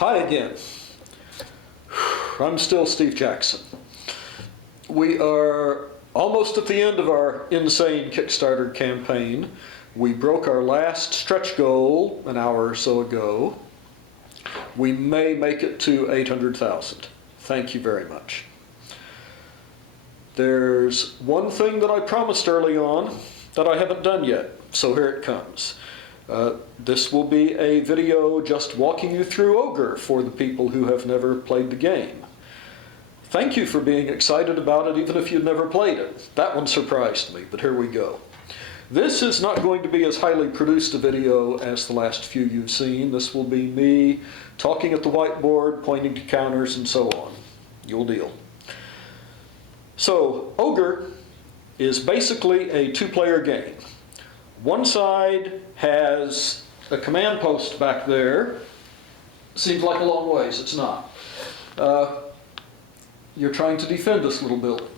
Hi again. I'm still Steve Jackson. We are almost at the end of our insane Kickstarter campaign. We broke our last stretch goal an hour or so ago. We may make it to 800,000. Thank you very much. There's one thing that I promised early on that I haven't done yet, so here it comes. This will be a video just walking you through Ogre for the people who have never played the game. Thank you for being excited about it even if you've never played it. That one surprised me, but here we go. This is not going to be as highly produced a video as the last few you've seen. This will be me talking at the whiteboard, pointing to counters, and so on. You'll deal. So, Ogre is basically a two-player game. One side has a command post back there. Seems like a long ways, it's not. You're trying to defend this little building.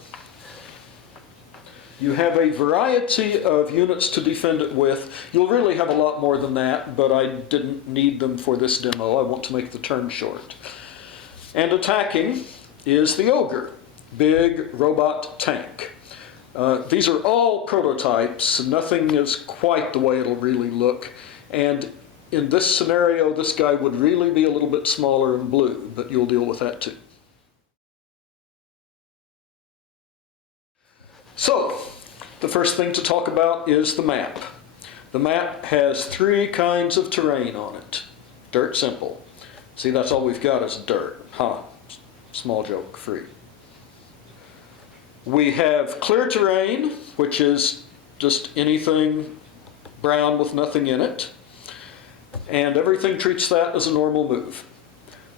You have a variety of units to defend it with. You'll really have a lot more than that, but I didn't need them for this demo. I want to make the turn short. And attacking is the Ogre, big robot tank. These are all prototypes. Nothing is quite the way it'll really look. And in this scenario, this guy would really be a little bit smaller and blue, but you'll deal with that too. So, the first thing to talk about is the map. The map has three kinds of terrain on it. Dirt simple. See, that's all we've got is dirt. Small joke, free. We have clear terrain, which is just anything brown with nothing in it. And everything treats that as a normal move.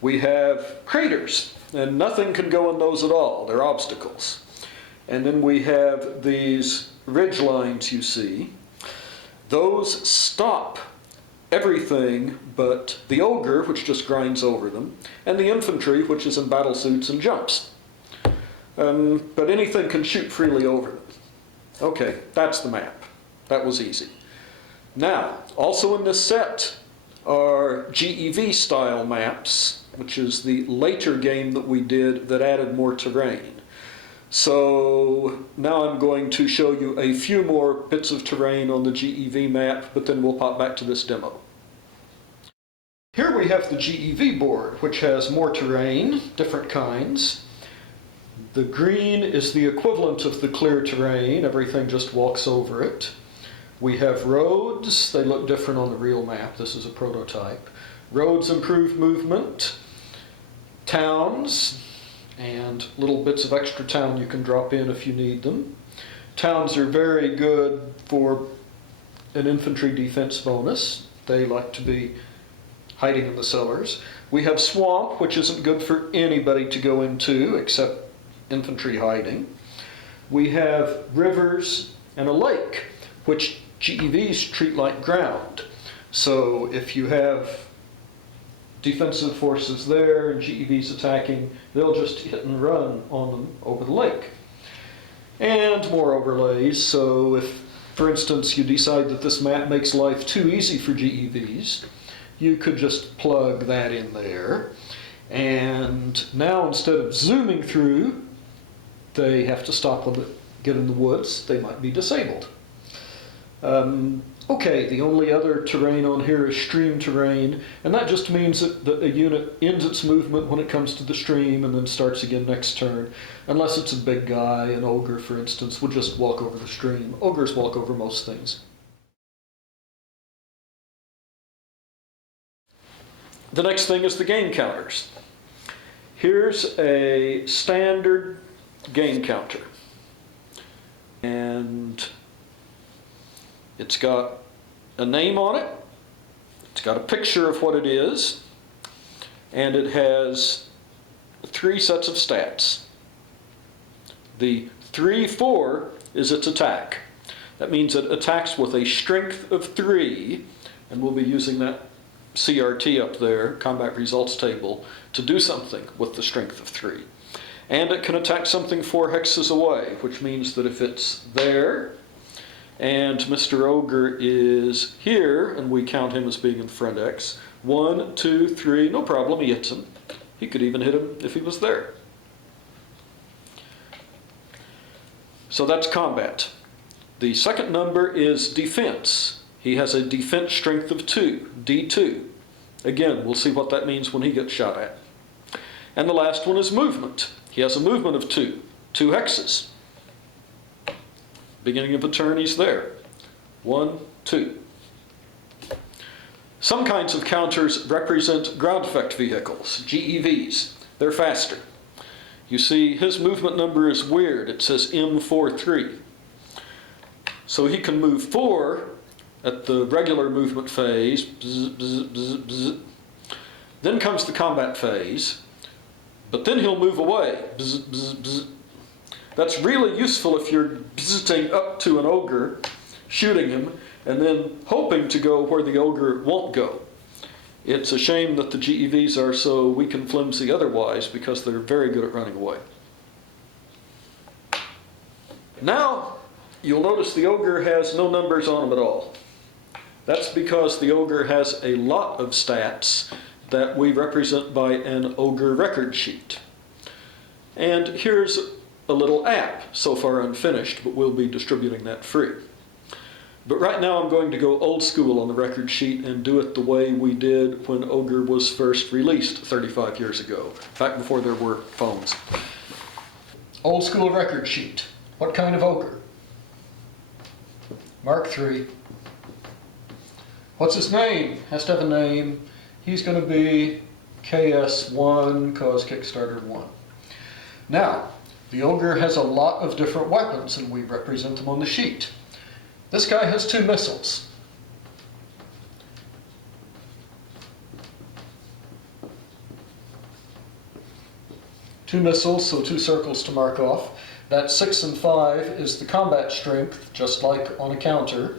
We have craters, and nothing can go in those at all. They're obstacles. And then we have these ridge lines you see. Those stop everything but the Ogre, which just grinds over them, and the infantry, which is in battle suits and jumps. But anything can shoot freely over them. Okay, that's the map. That was easy. Now, also in this set are GEV style maps, which is the later game that we did that added more terrain. So now I'm going to show you a few more bits of terrain on the GEV map, but then we'll pop back to this demo. Here we have the GEV board, which has more terrain, different kinds. The green is the equivalent of the clear terrain. Everything just walks over it. We have roads. They look different on the real map. This is a prototype. Roads improve movement. Towns, and little bits of extra town you can drop in if you need them. Towns are very good for an infantry defense bonus. They like to be hiding in the cellars. We have swamp, which isn't good for anybody to go into except infantry hiding. We have rivers and a lake, which GEVs treat like ground. So if you have defensive forces there and GEVs attacking, they'll just hit and run on them over the lake. And more overlays, so if, for instance, you decide that this map makes life too easy for GEVs, you could just plug that in there. And now instead of zooming through, they have to stop when they get in the woods. They might be disabled. Okay, the only other terrain on here is stream terrain, and that just means that a unit ends its movement when it comes to the stream and then starts again next turn. Unless it's a big guy, an Ogre, for instance, would just walk over the stream. Ogres walk over most things. The next thing is the game counters. Here's a standard game counter. And it's got a name on it, it's got a picture of what it is, and it has three sets of stats. The 3-4 is its attack. That means it attacks with a strength of 3, and we'll be using that CRT up there, combat results table, to do something with the strength of 3. And it can attack something 4 hexes away, which means that if it's there, and Mr. Ogre is here, and we count him as being in front X, 1, 2, 3, no problem, he hits him. He could even hit him if he was there. So that's combat. The second number is defense. He has a defense strength of 2, D2. Again, we'll see what that means when he gets shot at. And the last one is movement. He has a movement of 2 hexes. Beginning of a turn, he's there. 1, 2. Some kinds of counters represent ground effect vehicles, GEVs. They're faster. You see, his movement number is weird. It says M43. So he can move 4 at the regular movement phase. Bzz, bzz, bzz, bzz. Then comes the combat phase. But then he'll move away. Bzz, bzz, bzz. That's really useful if you're bzzing up to an ogre, shooting him, and then hoping to go where the ogre won't go. It's a shame that the GEVs are so weak and flimsy otherwise, because they're very good at running away. Now, you'll notice the ogre has no numbers on him at all. That's because the ogre has a lot of stats that we represent by an ogre record sheet. And here's a little app, so far unfinished, but we'll be distributing that free. But right now I'm going to go old school on the record sheet and do it the way we did when Ogre was first released 35 years ago, back before there were phones. Old school record sheet. What kind of ogre? Mark III. What's his name? Has to have a name. He's going to be KS1, cause Kickstarter 1. Now, the ogre has a lot of different weapons, and we represent them on the sheet. This guy has 2 missiles. Two missiles, so 2 circles to mark off. That 6 and 5 is the combat strength, just like on a counter.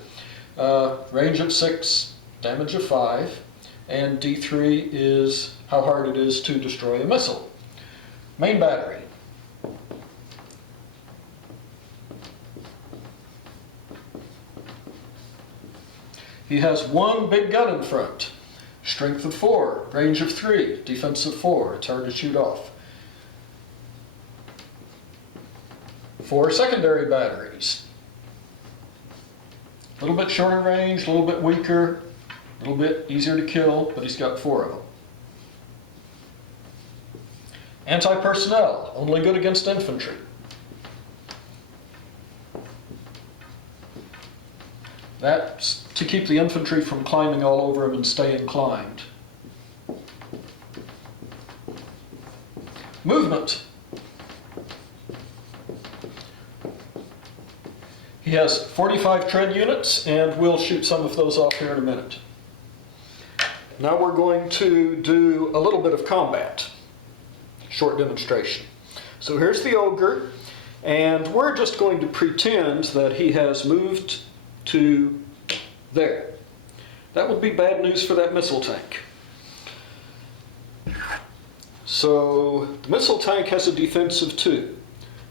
Range of 6, damage of 5, and D3 is how hard it is to destroy a missile. Main battery. He has 1 big gun in front. Strength of 4, range of 3, defense of 4. It's hard to shoot off. 4 secondary batteries. A little bit shorter range, a little bit weaker, a little bit easier to kill, but he's got 4 of them. Anti-personnel, only good against infantry. That's to keep the infantry from climbing all over him and staying climbed. Movement. He has 45 tread units, and we'll shoot some of those off here in a minute. Now we're going to do a little bit of combat. Short demonstration. So here's the ogre, and we're just going to pretend that he has moved to there. That would be bad news for that missile tank. So the missile tank has a defense of 2.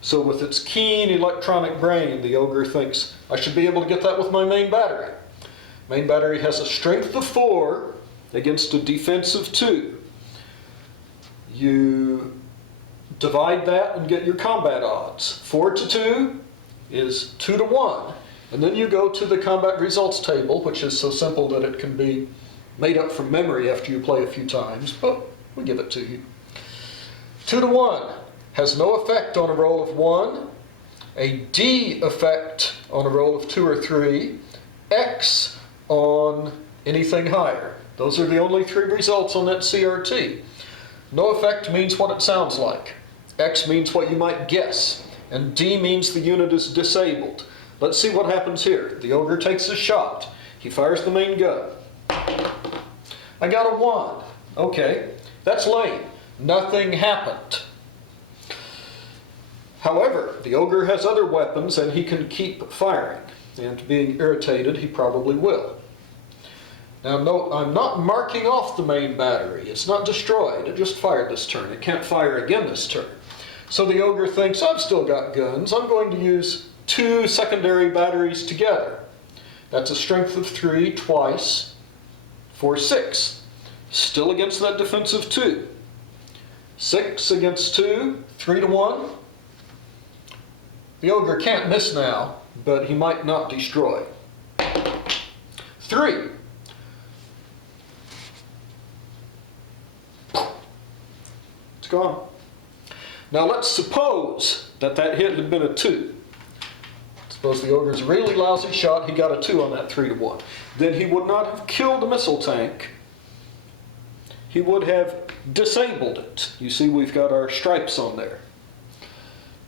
So with its keen electronic brain, the ogre thinks, I should be able to get that with my main battery. Main battery has a strength of 4 against a defense of 2. You divide that and get your combat odds. 4 to 2 is 2 to 1. And then you go to the combat results table, which is so simple that it can be made up from memory after you play a few times, but we give it to you. 2 to 1 has no effect on a roll of 1, a D effect on a roll of 2 or 3, X on anything higher. Those are the only 3 results on that CRT. No effect means what it sounds like. X means what you might guess, and D means the unit is disabled. Let's see what happens here. The ogre takes a shot. He fires the main gun. I got a 1. Okay, that's lame. Nothing happened. However, the ogre has other weapons and he can keep firing. And being irritated, he probably will. Now note, I'm not marking off the main battery. It's not destroyed. It just fired this turn. It can't fire again this turn. So the ogre thinks, I've still got guns. I'm going to use 2 secondary batteries together. That's a strength of 3 twice for 6. still against that defensive 2. 6 against 2, 3 to 1. The ogre can't miss now, but he might not destroy. 3. It's gone. Now let's suppose that that hit had been a 2. Suppose the ogre's a really lousy shot, he got a 2 on that 3 to 1. Then he would not have killed the missile tank. He would have disabled it. You see we've got our stripes on there.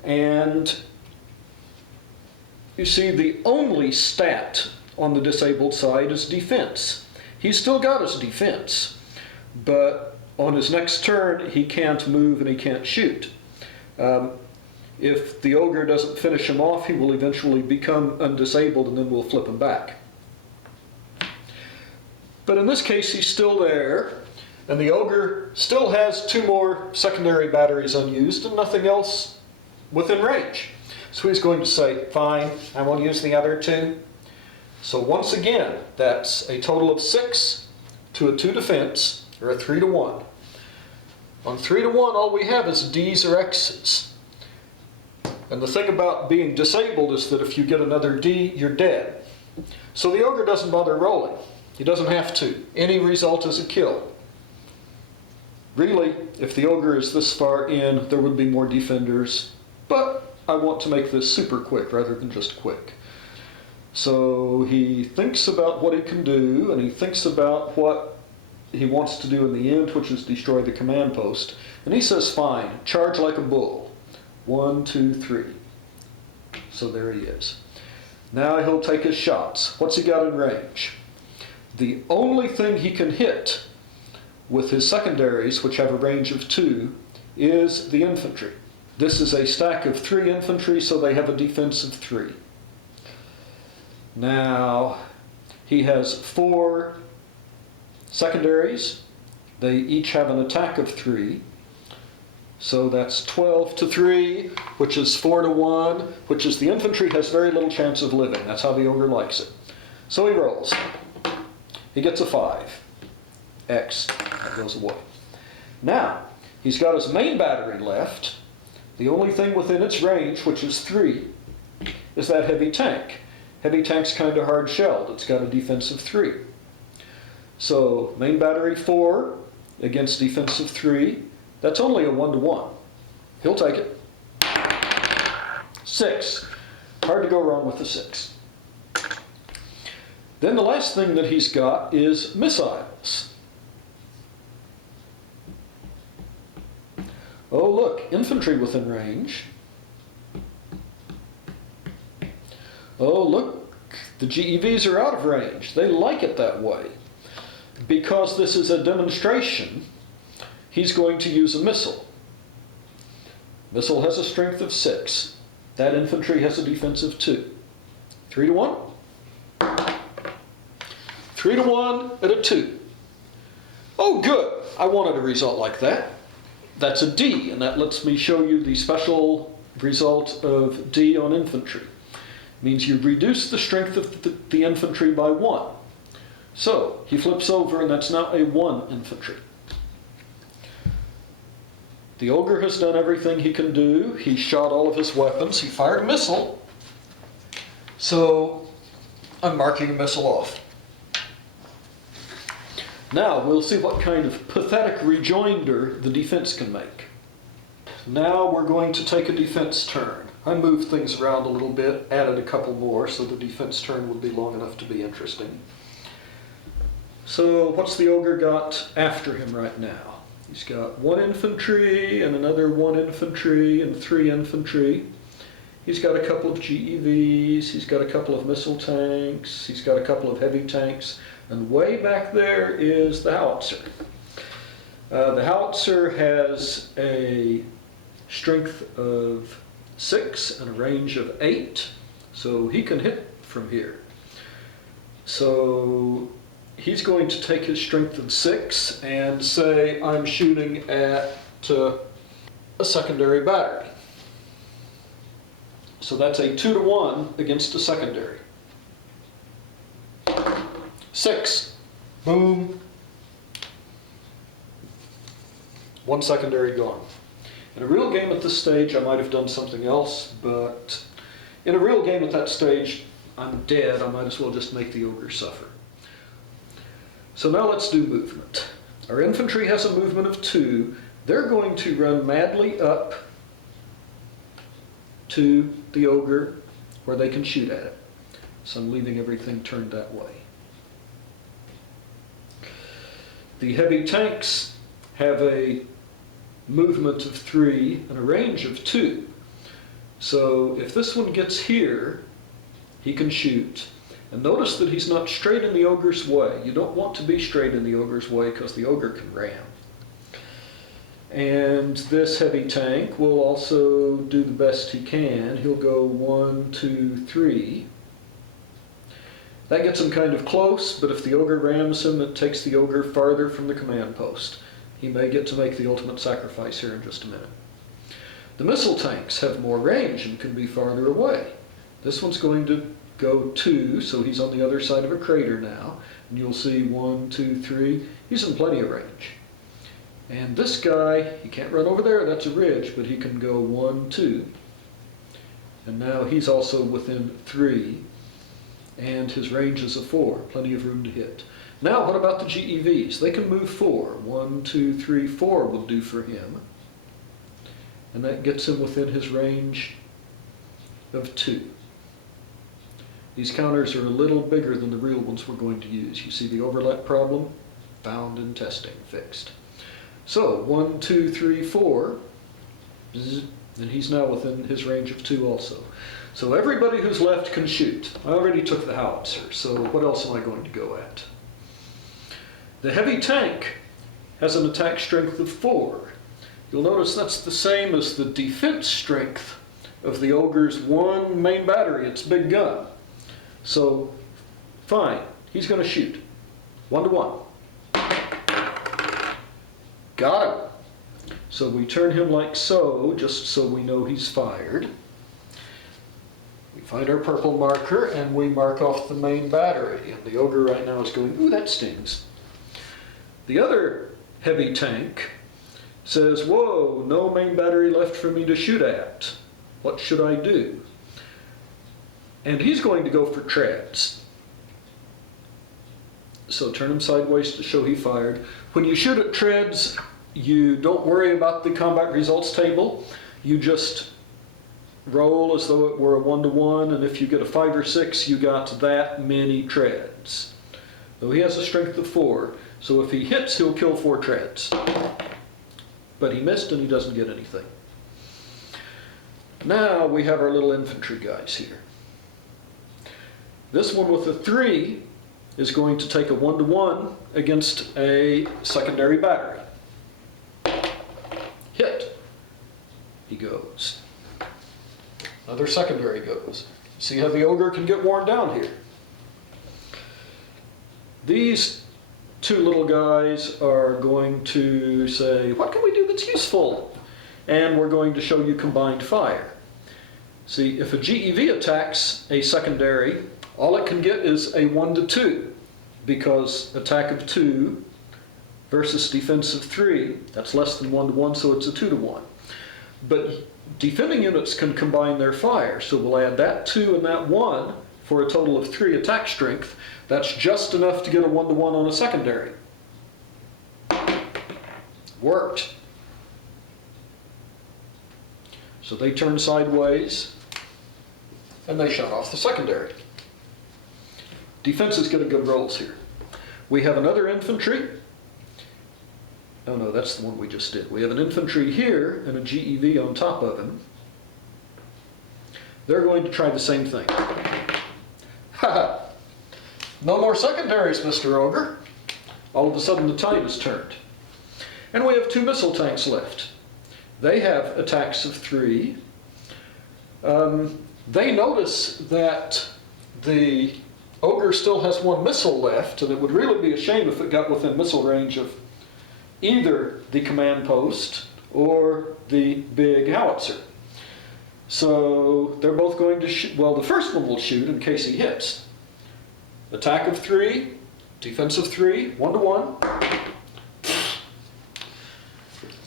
And you see the only stat on the disabled side is defense. He's still got his defense, but on his next turn he can't move and he can't shoot. If the ogre doesn't finish him off, he will eventually become undisabled and then we'll flip him back. But in this case he's still there, and the ogre still has 2 more secondary batteries unused and nothing else within range. So he's going to say, fine, I will use the other 2. So once again, that's a total of 6 to a 2 defense, or a 3 to 1. On 3 to 1, all we have is D's or X's. And the thing about being disabled is that if you get another D, you're dead. So the ogre doesn't bother rolling. He doesn't have to. Any result is a kill. Really, if the ogre is this far in, there would be more defenders, but I want to make this super quick rather than just quick. So he thinks about what he can do, and he thinks about what he wants to do in the end, which is destroy the command post. And he says, fine, charge like a bull. 1, 2, 3. So there he is. Now he'll take his shots. What's he got in range? The only thing he can hit with his secondaries, which have a range of 2, is the infantry. This is a stack of 3 infantry, so they have a defense of 3. Now, he has 4 secondaries. They each have an attack of 3. So that's 12 to 3, which is 4 to 1, which is the infantry has very little chance of living. That's how the ogre likes it. So he rolls. He gets a 5. X, that goes away. Now, he's got his main battery left. The only thing within its range, which is 3, is that heavy tank. Heavy tank's kind of hard-shelled. It's got a defense of 3. So, main battery 4 against defense of 3. That's only a 1 to 1. He'll take it. 6. Hard to go wrong with the 6. Then the last thing that he's got is missiles. Oh look, infantry within range. Oh look, the GEVs are out of range. They like it that way. Because this is a demonstration, he's going to use a missile. Missile has a strength of 6. That infantry has a defense of 2. 3 to 1. 3 to 1 at a 2. Oh good, I wanted a result like that. That's a D, and that lets me show you the special result of D on infantry. It means you reduce the strength of the infantry by 1. So, he flips over, and that's now a 1 infantry. The ogre has done everything he can do. He shot all of his weapons. He fired a missile. So, I'm marking a missile off. Now, we'll see what kind of pathetic rejoinder the defense can make. Now we're going to take a defense turn. I moved things around a little bit, added a couple more, so the defense turn would be long enough to be interesting. So, what's the ogre got after him right now? He's got 1 infantry, and another 1 infantry, and 3 infantry. He's got a couple of GEVs, he's got a couple of missile tanks, he's got a couple of heavy tanks, and way back there is the howitzer. The howitzer has a strength of 6 and a range of 8, so he can hit from here. So he's going to take his strength of 6 and say, I'm shooting at a secondary battery. So that's a 2 to 1 against a secondary. 6. Boom. One secondary gone. In a real game at this stage, I might have done something else, but in a real game at that stage, I'm dead. I might as well just make the ogre suffer. So now let's do movement. Our infantry has a movement of 2. They're going to run madly up to the ogre where they can shoot at it. So I'm leaving everything turned that way. The heavy tanks have a movement of 3 and a range of 2. So if this one gets here, he can shoot. And notice that he's not straight in the ogre's way. You don't want to be straight in the ogre's way because the ogre can ram. And this heavy tank will also do the best he can. He'll go 1, 2, 3. That gets him kind of close, but if the ogre rams him, it takes the ogre farther from the command post. He may get to make the ultimate sacrifice here in just a minute. The missile tanks have more range and can be farther away. This one's going to go 2, so he's on the other side of a crater now. And you'll see 1, 2, 3. He's in plenty of range. And this guy, he can't run over there, that's a ridge, but he can go 1, 2. And now he's also within 3. And his range is a 4, plenty of room to hit. Now what about the GEVs? They can move 4. 1, 2, 3, 4 will do for him. And that gets him within his range of 2. These counters are a little bigger than the real ones we're going to use. You see the overlap problem? Found in testing, fixed. So 1, 2, 3, 4, and he's now within his range of 2 also. So everybody who's left can shoot. I already took the howitzer, so what else am I going to go at? The heavy tank has an attack strength of 4. You'll notice that's the same as the defense strength of the ogre's 1 main battery, its big gun. So, fine, he's going to shoot. 1 to 1. Got him. So we turn him like so, just so we know he's fired. We find our purple marker and we mark off the main battery. And the ogre right now is going, ooh, that stings. The other heavy tank says, whoa, no main battery left for me to shoot at. What should I do? And he's going to go for treads. So turn him sideways to show he fired. When you shoot at treads, you don't worry about the combat results table. You just roll as though it were a 1 to 1, and if you get a 5 or 6, you got that many treads. Though he has a strength of 4, so if he hits, he'll kill 4 treads. But he missed and he doesn't get anything. Now we have our little infantry guys here. This one with a 3 is going to take a 1 to 1 against a secondary battery. Hit. He goes. Another secondary goes. See how the ogre can get worn down here. These 2 little guys are going to say, what can we do that's useful? And we're going to show you combined fire. See, if a GEV attacks a secondary, all it can get is a 1 to 2, because attack of 2 versus defense of 3, that's less than 1 to 1, so it's a 2 to 1. But defending units can combine their fire, so we'll add that 2 and that 1 for a total of 3 attack strength. That's just enough to get a 1 to 1 on a secondary. Worked. So they turn sideways and they shut off the secondary. Defense is getting good rolls here. We have another infantry. Oh no, that's the one we just did. We have an infantry here and a GEV on top of him. They're going to try the same thing. Ha! No more secondaries, Mr. Ogre. All of a sudden the tide has turned. And we have 2 missile tanks left. They have attacks of 3. They notice that the ogre still has 1 missile left, and it would really be a shame if it got within missile range of either the command post or the big howitzer. So they're both going to shoot. Well, the first one will shoot in case he hits. Attack of 3, defense of 3, 1 to 1.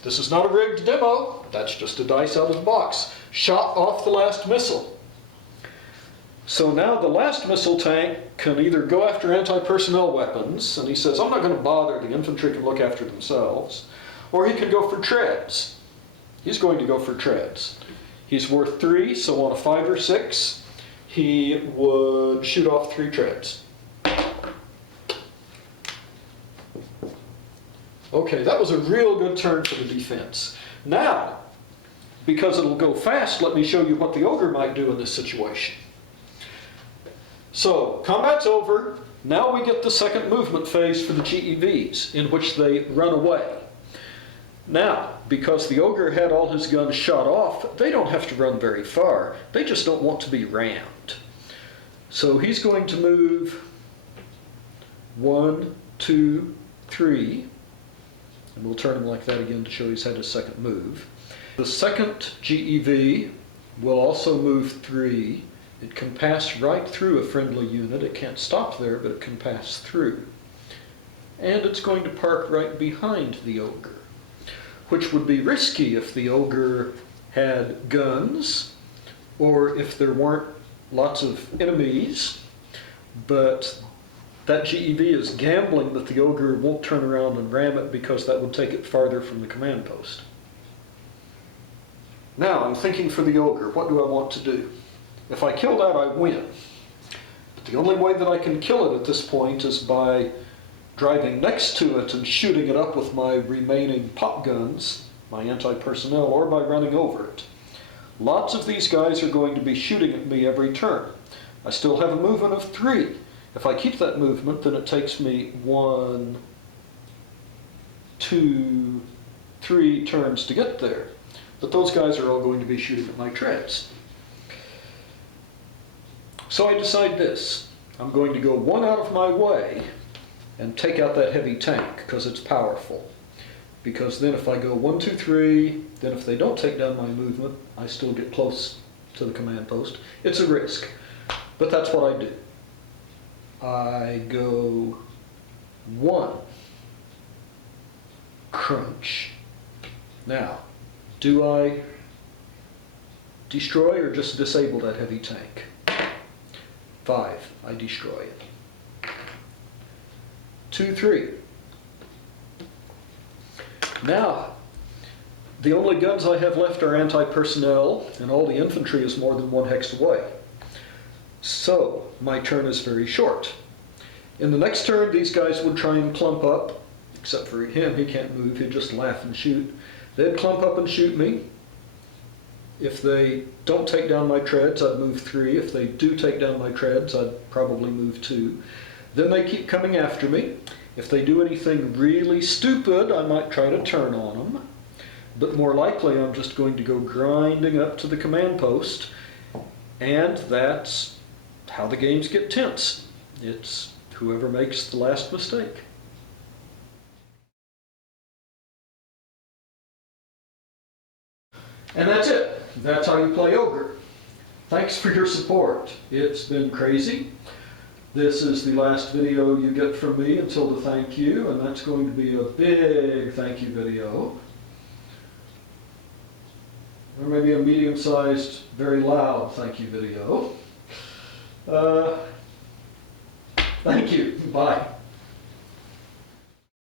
This is not a rigged demo, that's just a dice out of the box. Shot off the last missile. So now the last missile tank can either go after anti-personnel weapons, and he says, I'm not going to bother, the infantry can look after themselves, or he can go for treads. He's going to go for treads. He's worth 3, so on a 5 or 6, he would shoot off 3 treads. Okay, that was a real good turn for the defense. Now, because it'll go fast, let me show you what the ogre might do in this situation. So, combat's over. Now we get the second movement phase for the GEVs, in which they run away. Now, because the ogre had all his guns shot off, they don't have to run very far. They just don't want to be rammed. So he's going to move 1, 2, 3. And we'll turn him like that again to show he's had his second move. The second GEV will also move 3. It can pass right through a friendly unit. It can't stop there, but it can pass through. And it's going to park right behind the ogre, which would be risky if the ogre had guns or if there weren't lots of enemies, but that GEV is gambling that the ogre won't turn around and ram it because that would take it farther from the command post. Now I'm thinking for the ogre, what do I want to do? If I kill that, I win. But the only way that I can kill it at this point is by driving next to it and shooting it up with my remaining pop guns, my anti-personnel, or by running over it. Lots of these guys are going to be shooting at me every turn. I still have a movement of 3. If I keep that movement, then it takes me 1, 2, 3 turns to get there. But those guys are all going to be shooting at my treads. So I decide this. I'm going to go 1 out of my way and take out that heavy tank because it's powerful. Because then if I go 1, 2, 3, then if they don't take down my movement, I still get close to the command post. It's a risk, but that's what I do. I go 1, crunch. Now, do I destroy or just disable that heavy tank? 5, I destroy it. 2, 3. Now, the only guns I have left are anti-personnel, and all the infantry is more than 1 hex away. So, my turn is very short. In the next turn, these guys would try and clump up, except for him, he can't move, he'd just laugh and shoot. They'd clump up and shoot me. If they don't take down my treads, I'd move 3. If they do take down my treads, I'd probably move 2. Then they keep coming after me. If they do anything really stupid, I might try to turn on them. But more likely, I'm just going to go grinding up to the command post. And that's how the games get tense. It's whoever makes the last mistake. And that's it. That's how you play Ogre. Thanks for your support. It's been crazy. This is the last video you get from me until the thank you, and that's going to be a big thank you video. Or maybe a medium-sized, very loud thank you video. Thank you. Bye.